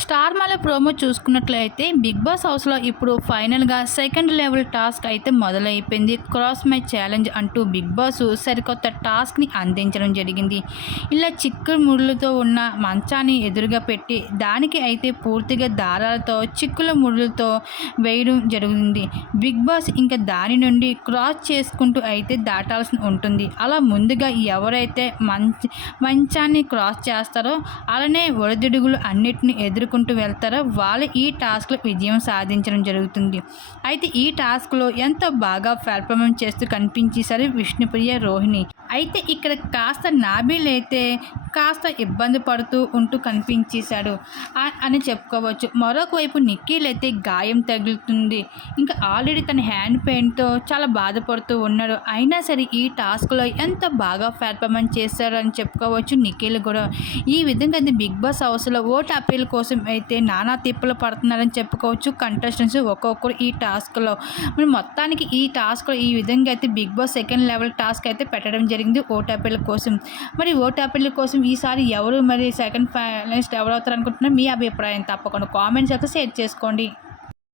Star మాల promo చూసుకున్నట్లయితే Bigg Boss హౌస్లో ఇప్పుడు ఫైనల్గా సెకండ్ లెవెల్ టాస్క్ అయితే మొదలైపోయింది. క్రాస్ మై ఛాలెంజ్ అంటూ బిగ్ బాస్ సరికొత్త టాస్క్ని అందించడం జరిగింది. ఇలా చిక్కుడు ముళ్ళుతో ఉన్న మంచాన్ని ఎదురుగా పెట్టి దానికి అయితే పూర్తిగా దారాలతో చిక్కుల ముళ్ళుతో వేయడం జరుగుతుంది బిగ్ బాస్ ఇంకా దాని నుండి క్రాస్ చేసుకుంటూ అయితే దాటాల్సి ఉంటుంది. అలా ముందుగా ఎవరైతే మంచి మంచాన్ని క్రాస్ చేస్తారో అలానే ఒడిదుడుగులు అన్నిటిని ఎదుర్కొంటూ వెళ్తారో వాళ్ళు ఈ టాస్క్లో విజయం సాధించడం జరుగుతుంది. అయితే ఈ టాస్క్లో ఎంతో బాగా పెర్ఫార్మెన్స్ చేస్తూ కనిపించేసరి విష్ణుప్రియ రోహిణి. అయితే ఇక్కడ కాస్త నాబీలైతే కాస్త ఇబ్బంది పడుతూ ఉంటూ కనిపించేశాడు. అని చెప్పుకోవచ్చు. మరొక వైపు నిక్కీలు అయితే గాయం తగులుతుంది. ఇంకా ఆల్రెడీ తన హ్యాండ్ పెయిన్తో చాలా బాధపడుతూ ఉన్నాడు. అయినా సరే ఈ టాస్క్లో ఎంత బాగా పెర్ఫార్మెన్స్ చేశారు అని చెప్పుకోవచ్చు నిఖిల్ కూడా. ఈ విధంగా అయితే బిగ్ బాస్ హౌస్లో ఓట్ అప్పీల్ కోసం అయితే నానా తిప్పలు పడుతున్నారని చెప్పుకోవచ్చు కంటెస్టెంట్స్ ఒక్కొక్కరు ఈ టాస్క్లో. మరి మొత్తానికి ఈ టాస్క్లో ఈ విధంగా అయితే Bigg Boss second level task అయితే పెట్టడం జరిగింది ఓట్ అప్పీల్ కోసం. మరి ఓట్ అప్పీల్ కోసం ఈసారి ఎవరు మరి సెకండ్ ఫైనలిస్ట్ ఎవరు అవుతారు అనుకుంటున్నారు మీ అభిప్రాయం తప్పకుండా కామెంట్స్ అయితే షేర్ చేసుకోండి.